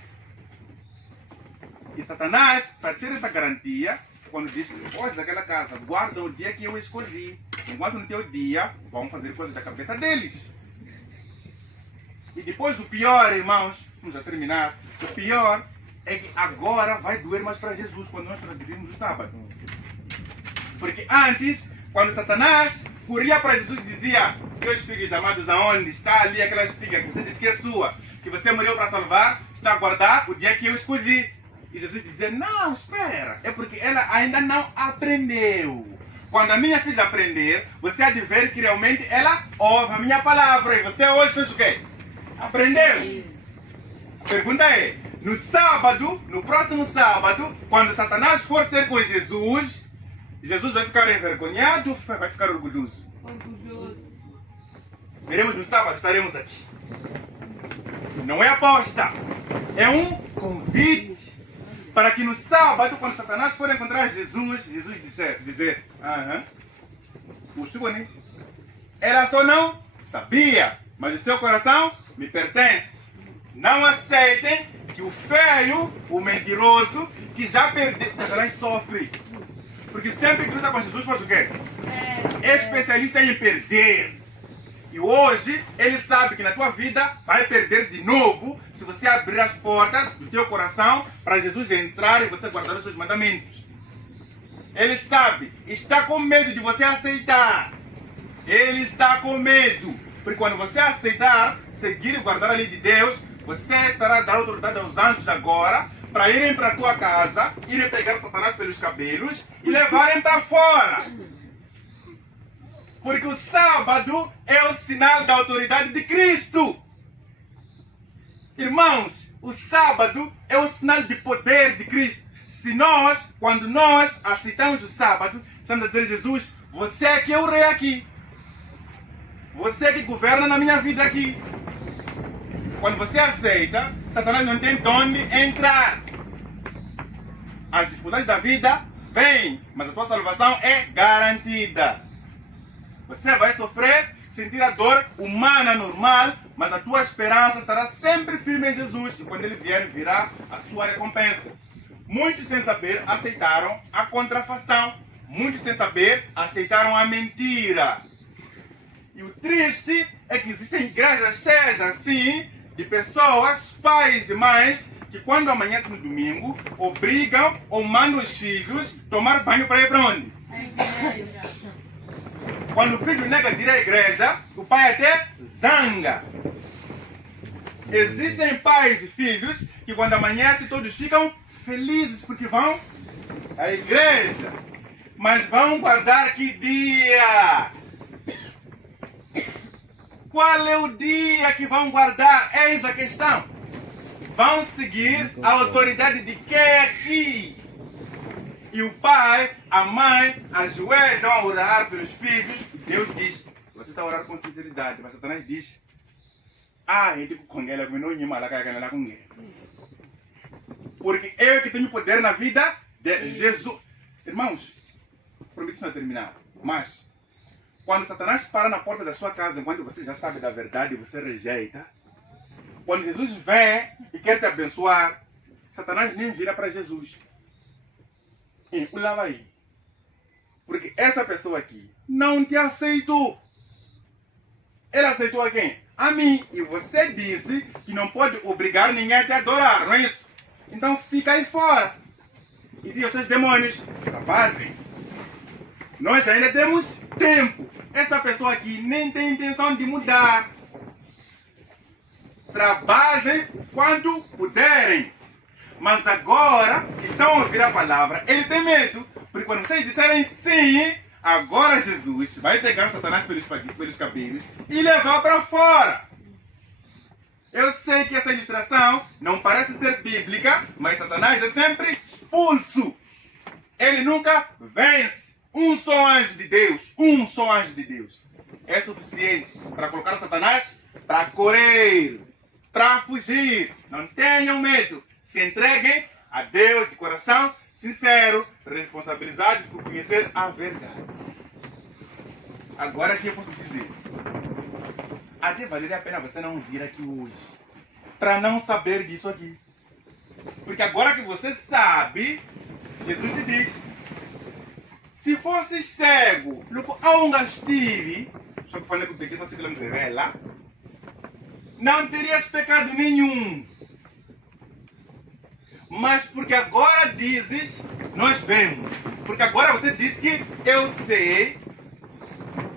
E Satanás, para ter essa garantia, quando diz, pode daquela casa, guarda o dia que eu escolhi. Enquanto no teu dia, vão fazer coisas da cabeça deles. E depois o pior, irmãos, vamos a terminar. O pior é que agora vai doer mais para Jesus quando nós transgredimos o sábado. Porque antes, quando Satanás corria para Jesus e dizia, teus filhos amados aonde? Está ali aquela espiga que você disse que é sua, que você morreu para salvar, está a guardar o dia que eu escolhi. E Jesus dizia, não, espera, é porque ela ainda não aprendeu. Quando a minha filha aprender, você há de ver que realmente ela ouve a minha palavra. E você hoje fez o quê? Aprendeu. A pergunta é, No sábado, no próximo sábado, quando Satanás for ter com Jesus, Jesus vai ficar envergonhado, vai ficar orgulhoso. Orgulhoso. Veremos no sábado, estaremos aqui. Não é aposta, é um convite para que no sábado, quando Satanás for encontrar Jesus, Jesus dizer, ela só não sabia, mas o seu coração me pertence. Não aceitem que o feio, o mentiroso, que já perdeu, Satanás sofre. Porque sempre que luta com Jesus faz o quê? É especialista em perder. E hoje ele sabe que na tua vida vai perder de novo se você abrir as portas do teu coração para Jesus entrar e você guardar os seus mandamentos. Ele sabe, está com medo de você aceitar. Ele está com medo. Porque quando você aceitar, seguir e guardar a lei de Deus, você estará dando autoridade aos anjos agora para irem para a tua casa, irem pegar Satanás pelos cabelos e levarem para fora. Porque o sábado é o sinal da autoridade de Cristo. Irmãos, o sábado é o sinal de poder de Cristo. Quando nós aceitamos o sábado, estamos a dizer, Jesus, você é que é o rei aqui. Você é que governa na minha vida aqui. Quando você aceita, Satanás não tem de onde entrar. As dificuldades da vida vêm, mas a tua salvação é garantida. Você vai sofrer, sentir a dor humana normal, mas a tua esperança estará sempre firme em Jesus. E quando ele vier, virá a sua recompensa. Muitos sem saber aceitaram a contrafação. Muitos sem saber aceitaram a mentira. E o triste é que existem igrejas cheias assim, de pessoas, pais e mães, que quando amanhece no domingo, obrigam ou mandam os filhos tomar banho para ir para onde? Quando o filho nega de ir à igreja, o pai até zanga. Existem pais e filhos que quando amanhece todos ficam felizes porque vão à igreja. Mas vão guardar que dia? Qual é o dia que vão guardar? Eis a questão. Vão seguir a autoridade de quem aqui? E o pai, a mãe, ajoelham a orar pelos filhos. Deus diz, você está a orar com sinceridade. Mas Satanás diz, porque eu que tenho poder na vida de Jesus. Irmãos, prometo não terminar. Mas, quando Satanás para na porta da sua casa, enquanto você já sabe da verdade e você rejeita, quando Jesus vem e quer te abençoar, Satanás nem vira para Jesus. Porque essa pessoa aqui não te aceitou. Ele aceitou a quem? A mim. E você disse que não pode obrigar ninguém a te adorar, não é isso? Então fica aí fora. E diz aos seus demônios, trabalhem. Nós ainda temos tempo. Essa pessoa aqui nem tem intenção de mudar. Trabalhem quando puderem. Mas agora que estão a ouvir a palavra, ele tem medo. Porque quando vocês disserem sim, agora Jesus vai pegar Satanás pelos cabelos e levar para fora. Eu sei que essa ilustração não parece ser bíblica, mas Satanás é sempre expulso. Ele nunca vence. Um só anjo de Deus, é suficiente para colocar Satanás para correr, para fugir. Não tenham medo. Se entreguem a Deus de coração sincero, responsabilizados por conhecer a verdade. Agora que eu posso dizer, até valeria a pena você não vir aqui hoje, para não saber disso aqui. Porque agora que você sabe, Jesus te diz, se fosses cego, aonde estive, só que falei que o pequeno se revela, não terias pecado nenhum. Mas porque agora dizes, nós vemos. Porque agora você diz que eu sei,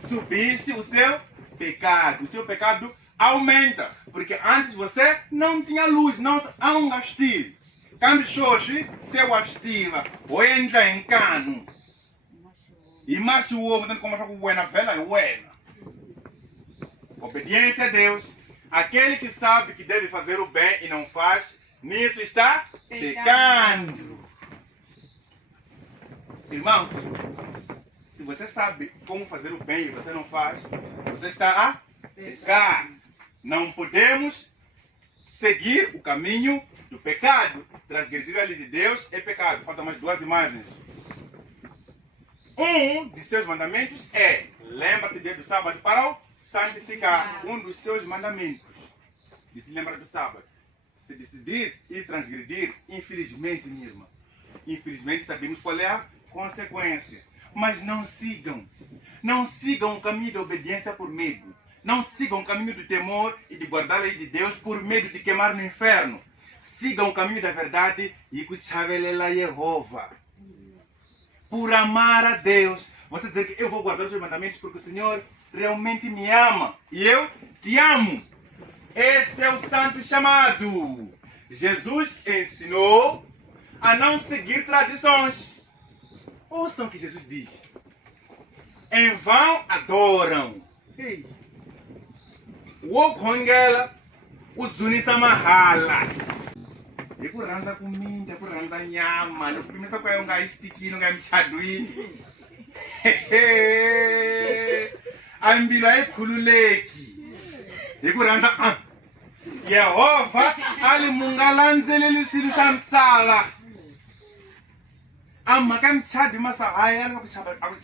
subiste o seu pecado. O seu pecado aumenta. Porque antes você não tinha luz, não angastive. Quando xoxi, seu astiva, ou entra em cano. E mais o homem tem como com buena vela é buena. Obediência a Deus. Aquele que sabe que deve fazer o bem e não faz, nisso está pecando. Irmãos, se você sabe como fazer o bem e você não faz, você está a pecar. Não podemos seguir o caminho do pecado. Transgredir a lei de Deus é pecado. Faltam mais 2 imagens. Um de seus mandamentos é: lembra-te dia do sábado para o santificar. Um dos seus mandamentos. E se lembra do sábado. Se decidir e transgredir, infelizmente, minha irmã, infelizmente sabemos qual é a consequência. Mas não sigam. Não sigam o caminho da obediência por medo. Não sigam o caminho do temor e de guardar a lei de Deus por medo de queimar no inferno. Sigam o caminho da verdade e kuchavelela Yehova. Por amar a Deus. Você dizer que eu vou guardar os seus mandamentos porque o Senhor realmente me ama. E eu te amo. Este é o santo chamado. Jesus ensinou a não seguir tradições. Ouçam o que Jesus diz. Em vão adoram. Ei. Wokhongela udzunisa mahala. Hi ku rhandza ku minta, hi ku rhandza nyama, loko pimisa ku ya u nga yi xitikini, u nga yi muchadwini. A mbilu a yi khululeki. Hi ku rhandza Yehova ali mu nga landzeleli swilo swa misava. A mhaka muchadi masahaya ya lava ku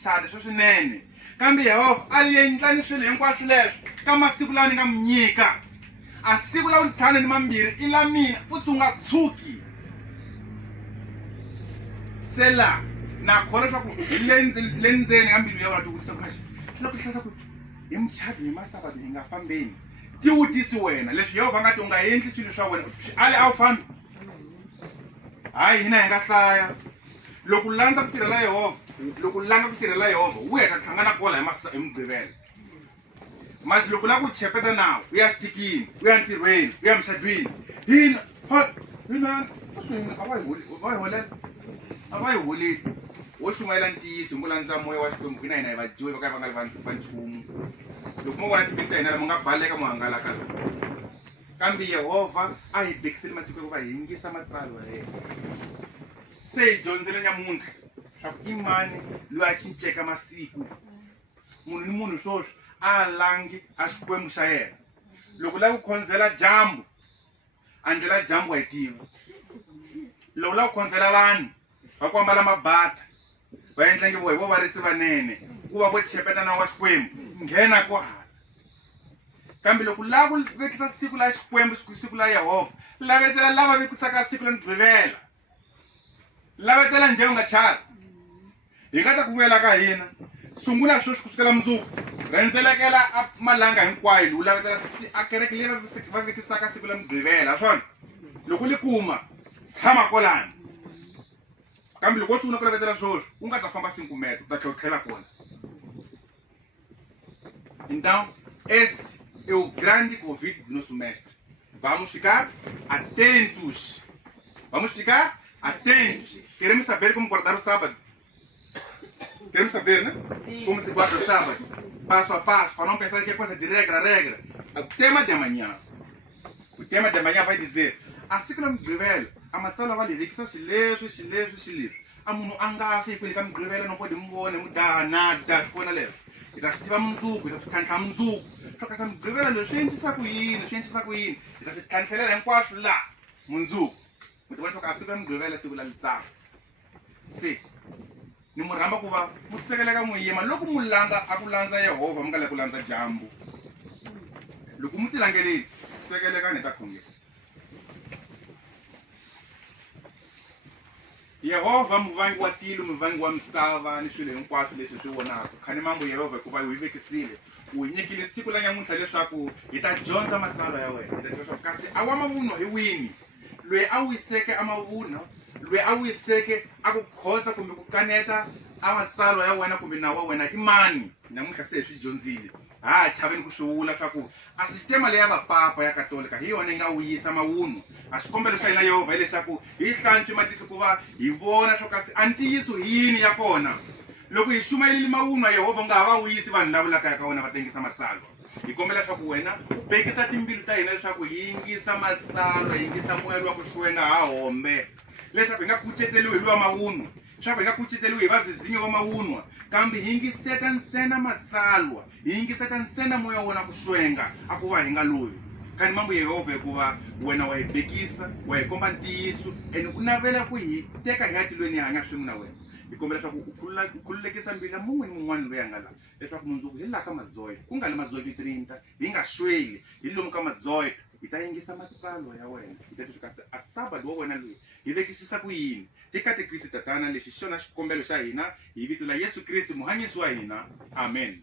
chada swo swinene. Kambe Yehova ali endlani swilo hinkwaswo leswo ka masiku lawa ni nga mu nyika. A siku lawa ntlhanu ni mambirhi i la mina futhi u nga tshuki. Se la na khona leswaku hi le ndzeni ka mbilu ya wena ti vutisa ku loko hlaya ku hi muchadi hi masabado hi nga fambeni. Ti vutisi wena leswi Yehova nga ti u nga endli swilo swa wena ali a wu fambi. Hayi hina hi nga hlaya. Loko u landza ku tirhela Yehova, loko u langa ku tirhela Yehova, wu heta hlangana kola hi mugqivela. Mas loko u lava ku chepeta nawu, u ya xitikini, u ya ntirhweni, u ya muchadwini. Hina a va hi holela. A va hi holeli. Wo xumayela ntiyiso, hi ngo landza moya wa Xikwembu, hina hi vadyohi va ka va nga va nchumu. Loko mo vona timbilu ta hina lama nga baleka mo hangalaka laha. Kambe Yehova a hi bekiseli masiku ya ku va hi yingisa matsalwa ya yena. Se hi dyondzile nyamuntlha swa ku i mani loyi a cinceka masiku. Munhu ni munhu swoswi a langi a Xikwembu xa yena. Loko u lava ku khonzela dyambu, andlela dyambu wa yi tiva. Loko u lava ku khonzela vanhu va ku ambala mabata, va endla nge vo varisi vanene, ku va vo chepeta na wa Xikwembu, nghena kwahala. Kambe loko u lava ku vekisa siku la Xikwembu, siku la Yehova, lavetela lava vekisaka siku la mugqivela. Lavetela njhe u nga chali. Hi nga ta ku vuyela ka hina. Sungula sweswi kusukela mundzuku. Rhendzelekela malanga hinkwayo lowu lavetela a kereke leyi va vekisaka siku la mugqivela swona. Loko li kuma, tshama kolani. Kambe loko u sungula ku lavetela sweswi, u nga ta famba 5 metros, u ta tlhela u tlhela kona. Então, esse é o grande convite do nosso mestre. Vamos ficar atentos. Vamos ficar atentos. Queremos saber como guardar o sábado. Queremos saber, né? Sim. Como se guarda o sábado. Passo a passo, para não pensar que é coisa de regra. O tema de amanhã. O tema de amanhã vai dizer: assim que não me revela, a matzala vai dizer que está silêncio. A munu angafi, porque ele me revela, não pode mudar nada. Itativa mundzuku, itatlhantlha mundzuku. Swo ka mi rivela leswi endlisa ku yini, ita swi tlhantlhelela hinkwaswo laha mundzuku. Mi tivona swa ku a siku la mi rivela siku la litsaka. Se ni mu rhamba ku va mu sekeleka mu yima loko mu langa a ku landza Yehova, mu nga le ku landza dyambu. Loko mu ti langeleni, sekelekani hi ta khongela. Yehova muvangi wa tilo, muvangi wa misava ni swilo hinkwaswo leswi swi vonaka. Khani mambo Yehova hikuva hi vekisile. U nyikile siku la nyamuntlha leswaku hi ta dyondza matsalwa ya wena. Hi ta dyondza kasi a wa mavunwa hi wini. Loyi a wiseke a mavunwa, loyi a wiseke a ku khotsa kumbe ku kaneta a matsalwa ya wena kumbe nawu wa wena i mani? Nyamuntlha se hi swi dyondzile. Ha chaveni ku swi vula swa ku a sistema leya vapapa ya katolika hi yona yi nga wisa mavunwa. A xikombelo xa hina Yehova hileswaku hi hlantswi matihlo ku va hi vona swo kasi a ntiyiso hi yini ya kona. Loko hi xumayelile mavunwa Yehova nga ha va wisi vanhu lava vulaka ka wena va tengisa matsalwa. hi kombela leswaku wena u bekisa timbilu ta hina leswaku hi yingisa matsalwa hi yingisa moya wa ku xwenga ha hombe leswaku hi nga kuceteliwi hi luwa mavunwa leswaku hi nga kuceteliwi hi vavizinyo va mavunwa kambe hi yingiseta ntsena matsalwa hi yingiseta ntsena moya wa wona ku xwenga a ku va hi nga lovi khani mambu Yehovha hikuva wena wa hi bekisa wa hi komba ntiyiso ene u navela ku hi teka hi ya tilweni hi hanya swin'we na wena hi kombela leswaku u khululekisa mbilu ya mun'we ni mun'wana loyi a nga laha leswaku mundzuku hi laha ka madzoyo ku nga li madzoyo hi 30 hi nga xweli hi lomu ka madzoyo hi ta yingisa matsalwa ya wena hi ta tiswi kasi a sabado wa wena loyi hi vekisisa ku yini hi katekisi tatana lexi xona xikombelo xa hina hi vito la Yesu Kristo muhanyisi wa hina amen.